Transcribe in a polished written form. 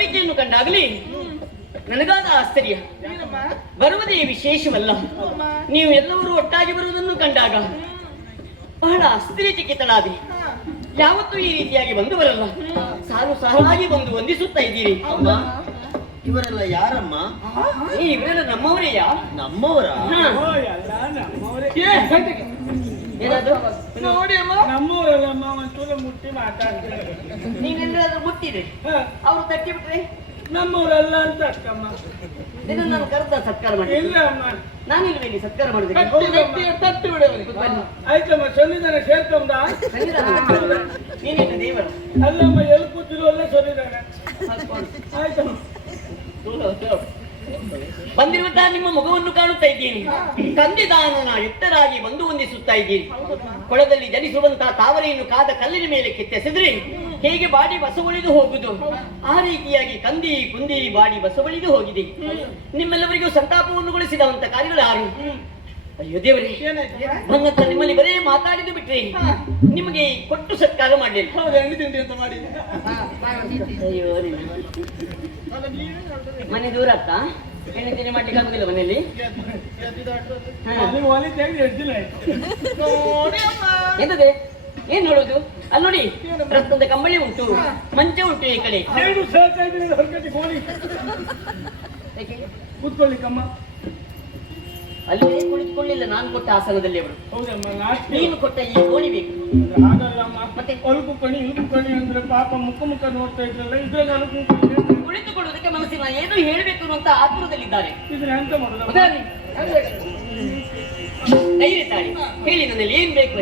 ಬರುವಿಕೆಯನ್ನು ಕಂಡಾಗಲಿ ನನಗಾದ ಆಶ್ಚರ್ಯ. ಬರುವುದೇ ವಿಶೇಷವಲ್ಲ, ನೀವು ಎಲ್ಲರೂ ಒಟ್ಟಾಗಿ ಬರುವುದನ್ನು ಕಂಡಾಗ ಬಹಳ ಆಶ್ಚರ್ಯಚಕಿತಳಾದಿ. ಯಾವತ್ತೂ ಈ ರೀತಿಯಾಗಿ ಬಂದು ಬರಲ್ಲ, ಸಾಲು ಸಾಲಾಗಿ ಬಂದು ವಂದಿಸುತ್ತಾ ಇದ್ದೀರಿ. ಇವರೆಲ್ಲ ಯಾರಮ್ಮ? ಇವರೆಲ್ಲ ನಮ್ಮವರೇಯಾ? ನಮ್ಮವರ? ಏನಾದ್ರು ನೋಡಿ ಅಮ್ಮ, ನಮ್ಮೂರಲ್ಲಮ್ಮ ಒಂಚೂರು ಮುಟ್ಟಿ ಮಾತಾಡ್ತಾರೆ. ನೀನೆಲ್ಲಾದ್ರೂ ಮುಟ್ಟಿದೆ ಅವರು ತಟ್ಟಿ ಬಿಟ್ರೆ ನಮ್ಮೂರಲ್ಲ ಅಂತ ಅಕ್ಕಮ್ಮ. ಇದನ್ನು ನಾನು ಕರೆದ ಸತ್ಕಾರ ಮಾಡಿ. ಇಲ್ಲ ಅಮ್ಮ, ನಾನಿಲ್ವೇನಿ ಸತ್ಕಾರ ಮಾಡೋದಕ್ಕೆ? ತಟ್ಟು ಬಿಡೋದು. ಆಯ್ತಮ್ಮ, ಸನ್ನಿಧಾನ ಸೇರ್ಕೊಂಡ. ನೀನೇನು ದೇವರ? ಅಲ್ಲಮ್ಮ, ಎಲ್ಲಿ ಕೂತಿರುವಲ್ಲ ಸನ್ನಿಧಾನ. ಆಯ್ತಮ್ಮ, ಬಂದಿರುವಂತಹ ನಿಮ್ಮ ಮುಖವನ್ನು ಕಾಣುತ್ತಾ ಇದ್ದೀನಿ. ಕಂದಿದಾನನ ಯುಕ್ತರಾಗಿ ಬಂದು ವಂದಿಸುತ್ತಾ ಇದ್ದೀರಿ. ಕೊಳದಲ್ಲಿ ಜನಿಸುವಂತಹ ತಾವರೆಯನ್ನು ಕಾದ ಕಲ್ಲಿನ ಮೇಲೆ ಕೆತ್ತೆಸೆದ್ರೆ ಹೇಗೆ ಬಾಡಿ ಬಸವಳಿದು ಹೋಗುದು, ಆ ರೀತಿಯಾಗಿ ಕಂದಿ ಕುಂದಿ ಬಾಡಿ ಬಸವಳಿದು ಹೋಗಿದೆ. ನಿಮ್ಮೆಲ್ಲವರಿಗೂ ಸಂತಾಪವನ್ನು ಗೊಳಿಸಿದಂತ ಕಾರ್ಯಗಳು ಯಾರು? ಅಯ್ಯೋ ದೇವರೇ, ನನ್ನತ್ರ ನಿಮ್ಮಲ್ಲಿ ಬರೇ ಮಾತಾಡಿದ್ದು ಬಿಟ್ರೆ ನಿಮಗೆ ಕೊಟ್ಟು ಸತ್ಕಾರ ಮಾಡಲಿಲ್ಲ. ಅಯ್ಯೋ, ಮನೆ ದೂರ ಆಗ್ತಾ ಎಣ್ಣೆ ತಿಂಡಿ ಮಾಡ್ಲಿಕ್ಕೆ ಆಗುದಿಲ್ಲ ಮನೆಯಲ್ಲಿ. ಎಂತದೆ ಏನ್ ನೋಡುದು? ಅಲ್ಲಿ ನೋಡಿ, ರಕ್ತದ ಕಂಬಳಿ ಉಂಟು, ಮಂಚ ಉಂಟು ಈ ಕಡೆ. ಕೂತ್ಕೊಳ್ಳಿಕ್ಕಮ್ಮ. ಅಲ್ಲಿ ಕುಳಿತುಕೊಳ್ಳಿಲ್ಲ, ನಾನು ಕೊಟ್ಟ ಆಸನದಲ್ಲಿ ಅವರು. ನೀನು ಕೊಟ್ಟ ಈ ಕೋಣಿ ಬೇಕು. ಹಾಗಲ್ಲಮ್ಮ, ಮತ್ತೆ ಒಳಕು ಕಣಿ ಇಳುಕು ಕಣಿ ಅಂದ್ರೆ ಪಾಪ ಮುಖ ನೋಡ್ತಾ ಇದ್ರಲ್ಲ, ಇದ್ರಾಗ ಕುಳಿತುಕೊಳ್ಳುವುದಕ್ಕೆ ಮನಸ್ಸಿನ ಏನು ಹೇಳಬೇಕು ಅಂತ ಆತುರದಲ್ಲಿದ್ದಾರೆ. ಇದ್ರೆ ಎಂತ ಮಾಡುದು? ಧೈರ್ಯ ತಾಳಿ ಹೇಳಿ, ನನ್ನಲ್ಲಿ ಏನ್ ಬೇಕು?